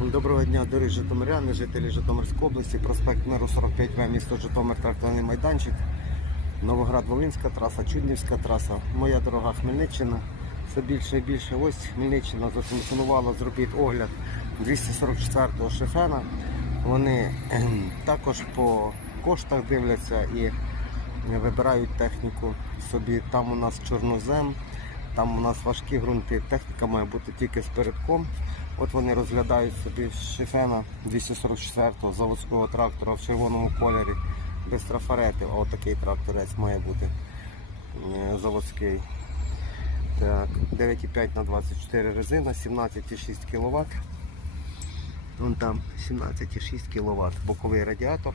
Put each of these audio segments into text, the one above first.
Доброго дня, дорогі Житомиряни, жителі Житомирської області, проспект Миру 45В, місто Житомир, тракторний майданчик, Новоград-Волинська траса, Чуднівська траса, моя дорога Хмельниччина. Все більше і більше. Ось Хмельниччина зателефонувала, зробіть огляд 244-го шифена. Вони також по коштах дивляться і вибирають техніку собі. Там у нас чорнозем, там у нас важкі ґрунти. Техніка має бути тільки з передком. От вони розглядають собі шифена 244-го заводського трактора в червоному кольорі без трафарети. Ось такий тракторець має бути е, заводський. Так, 9,5 на 24 резина, 17,6 кВт. Вон там 17,6 кВт. Боковий радіатор.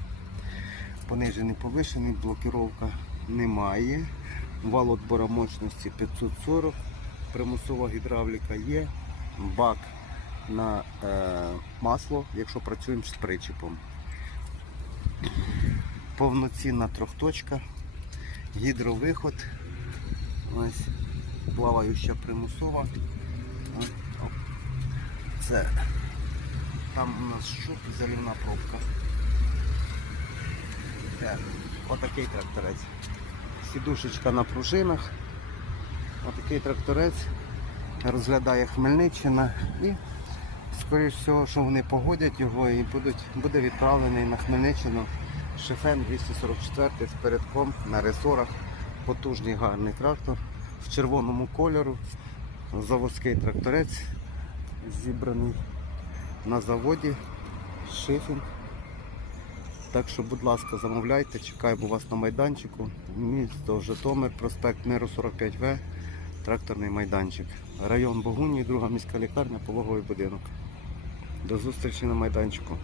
Понижений повишений, блокіровка немає. Вал отбора мощності 540. Примусова гідравліка є. Бак на е, масло, якщо працюємо з причепом. Повноцінна трьохточка, гідровиход. Ось плаваюча примусова. Це там у нас що? Залівна пробка. Так, отакий тракторець. Сідушечка на пружинах. Отакий тракторець розглядає Хмельниччина і скоріш всього, що вони погодять його і будуть, буде відправлений на Хмельниччину Шефен 244 з передком на ресорах. Потужний гарний трактор в червоному кольору. Заводський тракторець зібраний на заводі. Шифінг. Так що, будь ласка, замовляйте, чекаємо вас на майданчику. Місто Житомир, проспект Миру 45В, тракторний майданчик. Район Богуні, друга міська лікарня, пологовий будинок. До зустрічі на майданчику.